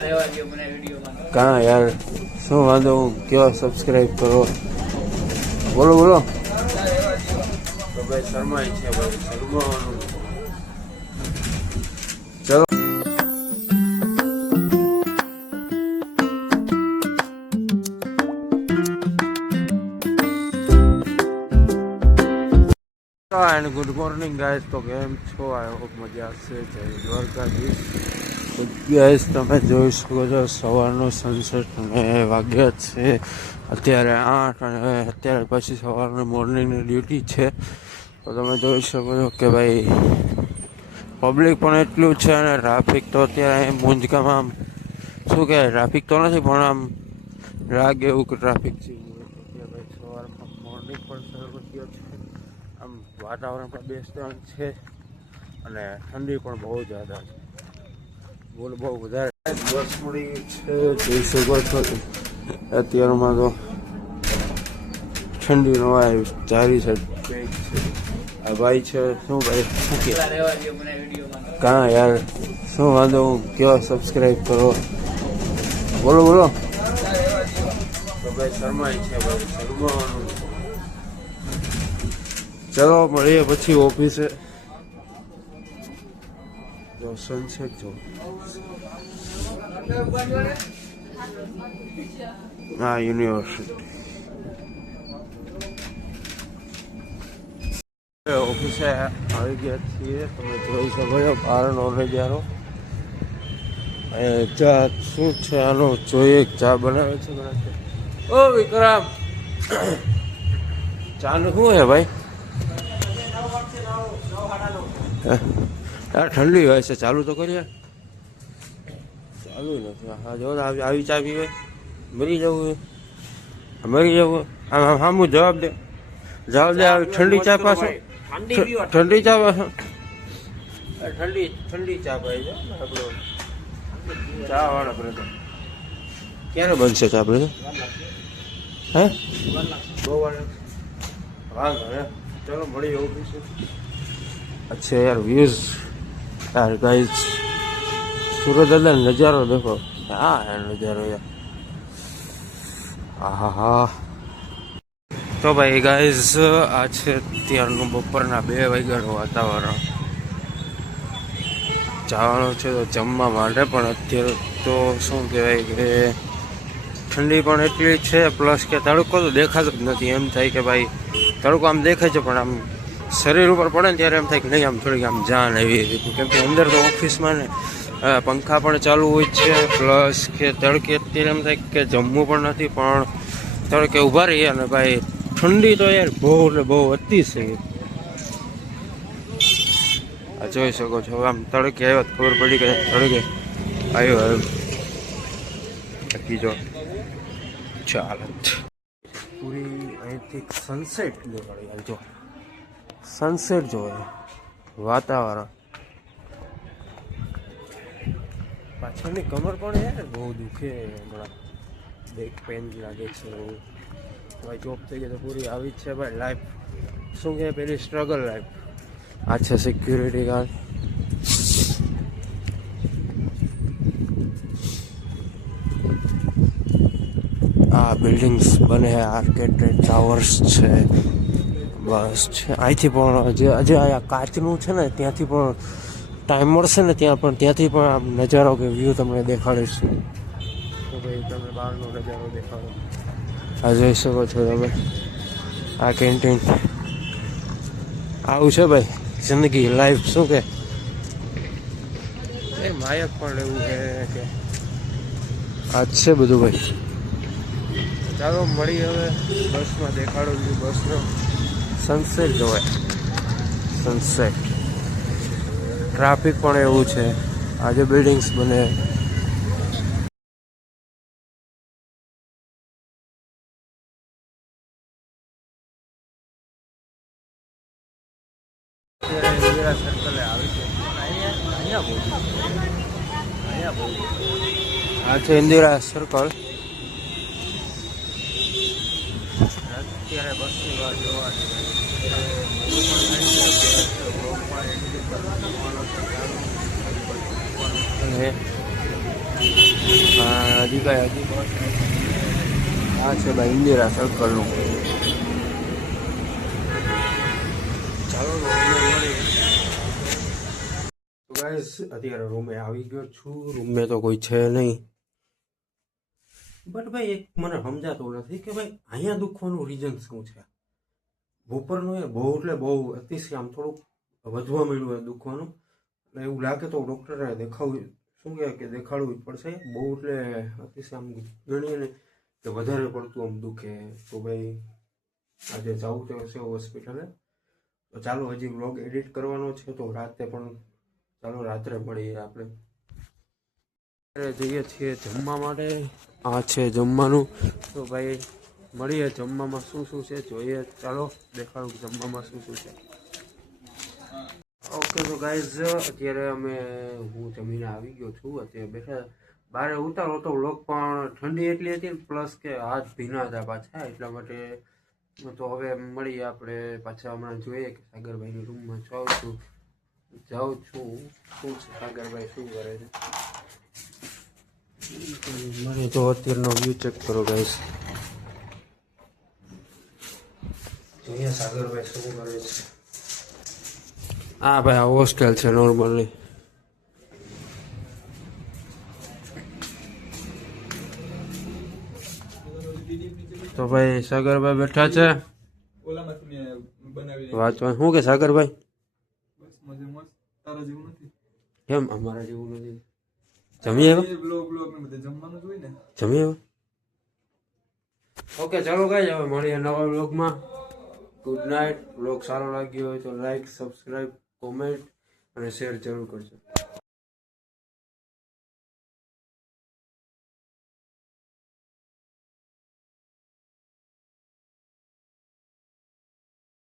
कहाँ यार शू वांधो क्यों सब्सक्राइब करो बोलो बोलो तो भाई शर्मा है भाई शर्मा चलो एंड गुड मॉर्निंग गाइस तो केम छो आई होप मजा से जय દ્વારકાધીશ તો ગાઈસ તમે જોઈ શકો છો સવારનો સનસેટ અને વાગ્યા છે અત્યારે 8 અને અત્યારે પછી સવારની મોર્નિંગની ડ્યુટી છે તો તમે જોઈ શકો છો કે ભાઈ પબ્લિક પણ એટલું છે અને ટ્રાફિક તો અત્યારે મુંજકામાં આમ શું કહેવાય ટ્રાફિક તો નથી પણ આમ લાગે એવું કે ટ્રાફિક છે ભાઈ સવારમાં મોર્નિંગ પણ શરૂ થયો છે આમ વાતાવરણ પણ બેસ્ટ છે અને ઠંડી પણ બહુ જ્યાદા છે બોલ બહુ વધારે બસ મળી છે જોઈ શકો છો અત્યારમાં તો ઠંડી નો આવી ચારી છે આ ભાઈ છે શું ભાઈ શું કે કાં યાર શું વાંધો કેવો સબસ્ક્રાઈબ કરો બોલો બોલો તો ભાઈ શર્મા છે ભાઈ શર્માવાનું ચલો મળીએ પછી ઓફિસે જો સનસેટ જો હા યુનિવર્સિટી ઓફિસે આવી ગયા છીએ તમે જોઈ શકો છો બહારનો નજારો ચા શું છે આનો જોઈએ ચા બનાવે છે ઓ વિક્રમ ચાનું શું હે ભાઈ યાર ઠંડી હોય છે ચાલુ તો કરીએ ચાલુ નથી હા જો આવી ચા પીવે મરી જવું આમ સામું જવાબ દે આવી ઠંડી ચા પાસે ઠંડી ચા પાસે ઠંડી ચા પાઈ છે આપણો ચા વાળા આપણે તો ક્યારે બનશે ચા આપણે હે બહુ વાંધો હે ચલો મળીએ ઓફિસે अच्छा यार व्यूज यार गाइस सूरत दादा नज़ारो देखो क्या है नज़ारो यार आहा तो भाई गाइस आज અત્યારનું બપોરના 2 વાગ્યાનું વાતાવરણ જવાનું છે તો જમવા માટે પણ અત્યારે તો શું કહેવાય કે ઠંડી પણ એટલી છે પ્લસ કે તડકો તો દેખાતો જ નથી એમ થાય કે ભાઈ તડકો આમ દેખાય છે પણ આમ શરીર ઉપર પડે ને ત્યારે એમ થાય કે નહીં આમ થોડીક આમ જાન એવી રીતનું કેમ કે અંદર તો ઓફિસમાં ને પંખા પણ ચાલુ હોય છે પ્લસ કે તડકે અત્યારે એમ થાય કે જમવું પણ નથી પણ તડકે ઊભા રહીએ અને ભાઈ ઠંડી તો યાર બહુ એટલે બહુ અતિશય આ જોઈ શકો છો આમ તડકે આવ્યો ખબર પડી કે તડકે આવ્યો બાકી જો ચાલત પૂરી અહીંથી સનસેટ દેખાડી જો સનસેટ જોવે વાતાવરણ પાછળની કમર પણ યાર બહુ દુખે હમણાં બેક પેન લાગે છે ભાઈ જોબ થઈ ગઈ તો પૂરી આવી જ છે ભાઈ લાઈફ શું કહે પેલી સ્ટ્રગલ લાઈફ આ છે સિક્યુરિટી ગાર્ડ આ બિલ્ડિંગ્સ બને આર્કેટેડ ટાવર્સ છે બસ છે અહીંથી પણ હજી આ કાચનું છે ને ત્યાંથી પણ ટાઈમ મળશે ને ત્યાંથી પણ આમ નજારો કે વ્યૂ તમને દેખાડીશ તો ભાઈ તમે બહારનો નજારો દેખાડો આ જોઈ શકો છો તમે આ કેન્ટીન આવું છે ભાઈ જિંદગી લાઈફ શું કે એ માયક પણ એવું છે કે આ જ છે બધું ભાઈ ચાલો મળી હવે બસમાં દેખાડો બસનો સનસેટ જોવાય સનસેટ ટ્રાફિક પણ એવું છે આજે બિલ્ડિંગ્સ બને સર્કલે આવી છે આ છે ઇન્દિરા સર્કલ અત્યારે બસની વાત જોવાની અને હજી આ છે ભાઈ ઇન્દિરા સર્કલનું. ચાલો ગાઈસ અત્યારે રૂમે આવી ગયો છું. રૂમે તો કોઈ છે નહીં, બટ ભાઈ એક મને સમજાતું નથી કે ભાઈ અહીંયા દુખવાનું રીઝન શું છે. બપોરનું એ બહુ એટલે બહુ અતિશય આમ થોડુંક વધવા માંડ્યું હોય દુખવાનું. એટલે એવું લાગે તો ડૉક્ટરને દેખાવું, શું કહે કે દેખાડવું જ પડશે. બહુ એટલે અતિશય આમ ગણીએ ને કે વધારે પડતું આમ દુખે તો ભાઈ આજે જવું તો હશે હોસ્પિટલે. તો ચાલો હજી વ્લોગ એડિટ કરવાનો છે તો રાતે પણ ચાલો રાત્રે મળીએ આપણે. જઈએ છીએ જમવા માટે. આ છે જમવાનું. તો ભાઈ મળીએ જમવામાં શું શું છે જોઈએ. ચાલો દેખાડું જમવામાં શું શું છે. ઓકે તો ગાઈઝ અત્યારે હું જમીને આવી ગયો છું. અત્યારે બેઠા બારે ઉતારો તો વ્લોગ પણ ઠંડી એટલી હતી પ્લસ કે હાથ ભીના હતા પાછા, એટલા માટે. તો હવે મળીએ આપણે પાછા. હમણાં જોઈએ કે સાગરભાઈની રૂમમાં જાઉં છું શું છે સાગરભાઈ શું કરે છે. મને તો અત્યારનો વ્યૂ ચેક કરો ગાઈસ. જોઈએ સાગરભાઈ શું કરે છે. હા ભાઈ આ હોસ્ટેલ છે નોર્મલી. તો ભાઈ સાગરભાઈ બેઠા છે વાંચવા. શું કે સાગરભાઈ કેમ અમારા જેવું નથી? જમી આવ્યા. ઓકે ચાલો ગાઈસ હવે મળીએ નવા વ્લોગમાં. Good night. વ્લોગ સારો લાગ્યો હોય તો લાઈક, સબસ્ક્રાઈબ, કોમેન્ટ અને શેર જરૂર કરજો.